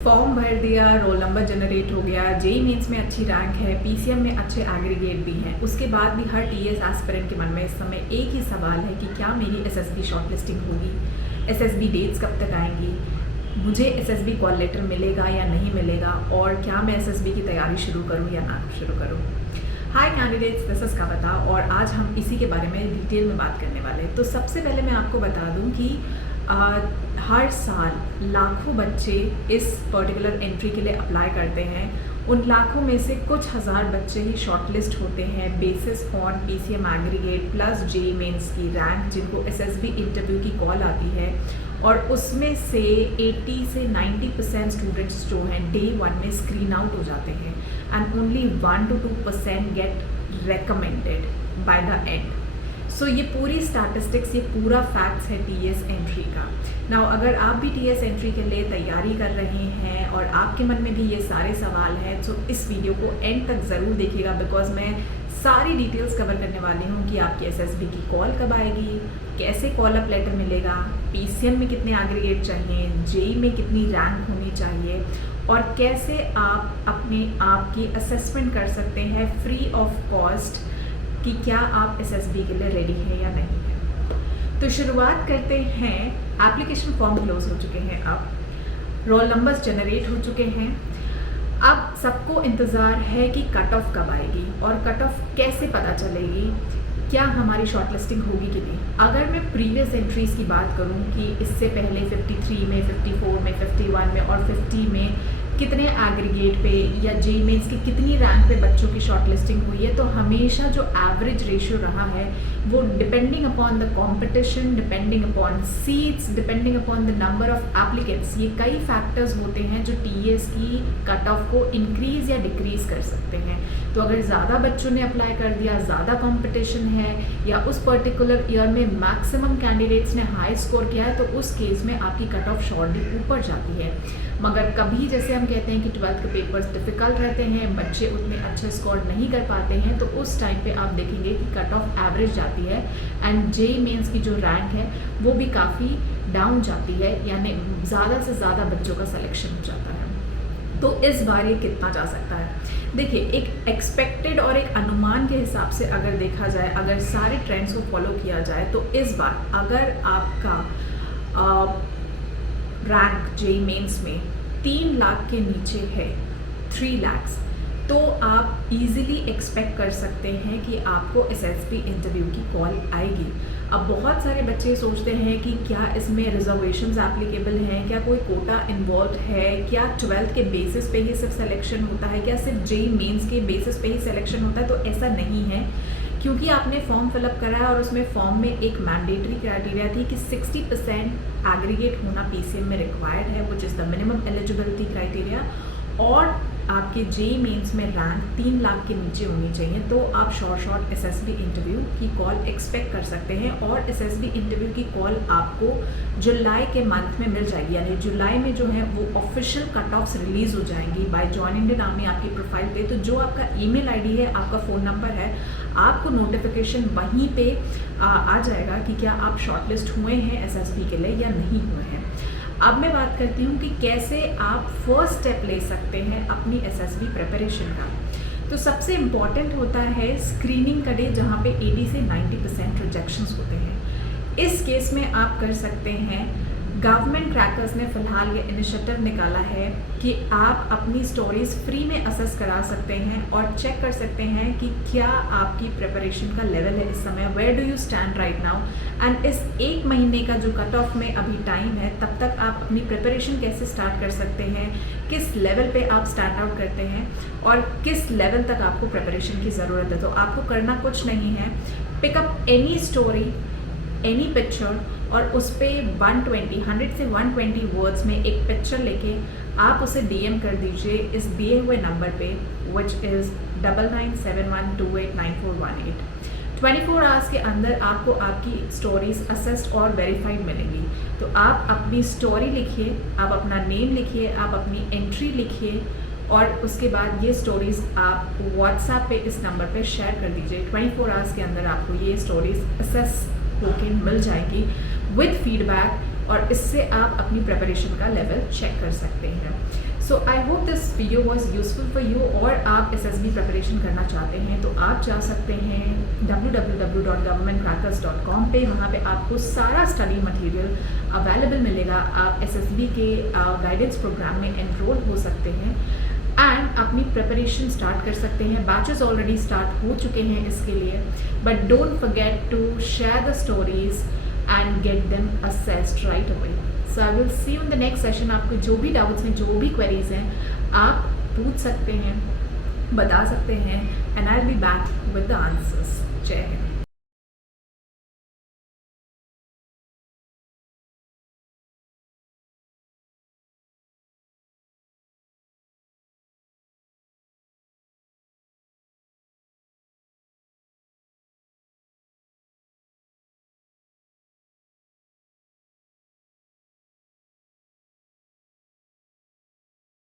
Form भर दिया, roll number generate हो गया, जेईई मेंस में अच्छी रैंक है, पीसीएम में अच्छे एग्रीगेट भी हैं। उसके बाद भी हर टीएस एस्पिरेंट के मन में इस समय एक ही सवाल है कि क्या मेरी एसएसबी शॉर्टलिस्टिंग होगी, एसएसबी डेट्स कब तक आएंगी, मुझे एसएसबी कॉल लेटर मिलेगा या नहीं मिलेगा, और क्या मैं एसएसबी की तैयारी शुरू करूँ या ना शुरू करूँ। हाय कैंडिडेट्स, दिस इज कविता और आज हम इसी के बारे में डिटेल में बात करने वाले हैं। तो सबसे पहले मैं आपको बता दूं कि हर साल लाखों बच्चे इस पर्टिकुलर एंट्री के लिए अप्लाई करते हैं। उन लाखों में से कुछ हज़ार बच्चे ही शॉर्टलिस्ट होते हैं basis on PCM aggregate plus JEE mains की रैंक, जिनको एसएसबी इंटरव्यू की कॉल आती है। और उसमें से 80 से 90% स्टूडेंट्स जो हैं डे 1 में स्क्रीन आउट हो जाते हैं and only 1 to 2% get recommended by the end. So ये पूरी स्टैटिस्टिक्स, ये पूरा फैक्ट्स है टीएस एंट्री का। नाउ अगर आप भी टीएस एंट्री के लिए तैयारी कर रहे हैं और आपके मन में भी ये सारे सवाल हैं, तो इस वीडियो को एंड तक ज़रूर देखिएगा, बिकॉज मैं सारी डिटेल्स कवर करने वाली हूँ कि आपकी एसएसबी की कॉल कब आएगी, कैसे कॉल अप लेटर मिलेगा, पीसीएम में कितने एग्रीगेट चाहिए, जेईई में कितनी रैंक होनी चाहिए, और कैसे आप अपने आप की असेसमेंट कर सकते हैं फ्री ऑफ कॉस्ट कि क्या आप एसएसबी के लिए रेडी हैं या नहीं है। तो शुरुआत करते हैं। एप्लीकेशन फॉर्म क्लोज हो चुके हैं, अब रोल नंबर्स जनरेट हो चुके हैं। अब सबको इंतज़ार है कि कट ऑफ कब आएगी और कट ऑफ कैसे पता चलेगी, क्या हमारी शॉर्टलिस्टिंग होगी कि नहीं। अगर मैं प्रीवियस एंट्रीज़ की बात करूं कि इससे पहले 53 में, 54 में, 51 में और 50 में कितने एग्रीगेट पे या जेईई मेंस की कितनी रैंक पे बच्चों की शॉर्टलिस्टिंग हुई है, तो हमेशा जो एवरेज रेशियो रहा है वो depending upon the competition, depending upon seats, depending upon the number of applicants, ये कई फैक्टर्स होते हैं जो टीएस की कट ऑफ को इंक्रीज़ या डिक्रीज़ कर सकते हैं। तो अगर ज़्यादा बच्चों ने अप्लाई कर दिया, ज़्यादा कंपटीशन है या उस पर्टिकुलर ईयर में मैक्सिमम कैंडिडेट्स ने हाई स्कोर किया है, तो उस केस में आपकी कट ऑफ शॉर्टली ऊपर जाती है। मगर कभी जैसे हम कहते हैं कि 12th के पेपर्स डिफ़िकल्ट रहते हैं, बच्चे उतने अच्छे स्कोर नहीं कर पाते हैं, तो उस टाइम पे आप देखेंगे कि कट ऑफ एवरेज जाती है एंड जेईई मेंस की जो रैंक है वो भी काफ़ी डाउन जाती है, यानी ज़्यादा से ज़्यादा बच्चों का सिलेक्शन हो जाता है। तो इस बार ये कितना जा सकता है, देखिए एक एक्सपेक्टेड और एक अनुमान के हिसाब से अगर देखा जाए, अगर सारे ट्रेंड्स को फॉलो किया जाए, तो इस बार अगर आपका रैंक जेईई मेंस में 3 लाख के नीचे है, 3 lakhs, तो आप इजीली एक्सपेक्ट कर सकते हैं कि आपको एसएसबी इंटरव्यू की कॉल आएगी। अब बहुत सारे बच्चे सोचते हैं कि क्या इसमें रिजर्वेशंस एप्लीकेबल हैं, क्या कोई कोटा इन्वॉल्व है, क्या 12th के बेसिस पे ही सिर्फ सिलेक्शन होता है, क्या सिर्फ जेईई मेंस के बेसिस पे ही सिलेक्शन होता है। तो ऐसा नहीं है, क्योंकि आपने फॉर्म फिलअप करा है और उसमें फॉर्म में एक मैंडेटरी क्राइटेरिया थी कि 60% एग्रीगेट होना पीसीएम में रिक्वायर्ड है, which is the minimum eligibility criteria, और आपके जेईई मेंस में रैंक 3 लाख के नीचे होनी चाहिए। तो आप शॉर्ट एसएसबी इंटरव्यू की कॉल एक्सपेक्ट कर सकते हैं, और एसएसबी इंटरव्यू की कॉल आपको जुलाई के मंथ में मिल जाएगी, यानी जुलाई में जो है वो ऑफिशियल कट ऑफ्स रिलीज़ हो जाएंगी बाय जॉइन इंडियन आर्मी आपकी प्रोफाइल पे। तो जो आपका ईमेल आईडी है, आपका फ़ोन नंबर है, आपको नोटिफिकेशन वहीं पे आ जाएगा कि क्या आप शॉर्टलिस्ट हुए हैं एसएसबी के लिए या नहीं हुए हैं। अब मैं बात करती हूँ कि कैसे आप फर्स्ट स्टेप ले सकते हैं अपनी एसएसबी प्रिपरेशन का। तो सबसे इम्पॉर्टेंट होता है स्क्रीनिंग का डे, जहाँ पे 80 से 90% रिजेक्शंस होते हैं। इस केस में आप कर सकते हैं, गवर्नमेंट क्रैकर्स ने फ़िलहाल ये इनिशिएटिव निकाला है कि आप अपनी स्टोरीज फ्री में असेस करा सकते हैं और चेक कर सकते हैं कि क्या आपकी प्रिपरेशन का लेवल है इस समय, where do you stand right now. And इस 1 महीने का जो कट ऑफ में अभी टाइम है, तब तक आप अपनी प्रिपरेशन कैसे स्टार्ट कर सकते हैं, किस लेवल पे आप स्टार्ट आउट करते हैं और किस लेवल तक आपको प्रिपरेशन की ज़रूरत है। तो आपको करना कुछ नहीं है, pick up any story, any picture, और उस पर 100 से 120 वर्ड्स में एक पिक्चर लेके आप उसे डीएम कर दीजिए इस दिए हुए नंबर पे, विच इज़ 9971289418। 24 आवर्स के अंदर आपको आपकी स्टोरीज असेस्ड और वेरीफाइड मिलेंगी। तो आप अपनी स्टोरी लिखिए, आप अपना नेम लिखिए, आप अपनी एंट्री लिखिए, और उसके बाद ये स्टोरीज़ आप व्हाट्सएप पे इस नंबर पे शेयर कर दीजिए। 24 आवर्स के अंदर आपको ये स्टोरीज़ असेस होके मिल जाएंगी विद फीडबैक, और इससे आप अपनी प्रिपरेशन का लेवल चेक कर सकते हैं। So I hope this video was useful for you. और आप SSB प्रिपरेशन करना चाहते हैं तो आप जा सकते हैं www.governmentcrackers.com पे। वहाँ पे आपको सारा स्टडी मटेरियल अवेलेबल मिलेगा। आप SSB के गाइडेंस प्रोग्राम में एनरोल हो सकते हैं एंड अपनी प्रिपरेशन स्टार्ट कर सकते हैं। बैचेस ऑलरेडी स्टार्ट हो चुके हैं इसके लिए, but don't forget to share the stories and get them assessed right away. So I will see you in the next session. आपको जो भी डाउट्स हैं, जो भी क्वेरीज हैं, आप पूछ सकते हैं, बता सकते हैं, and I will be back with the answers. जय हिंद।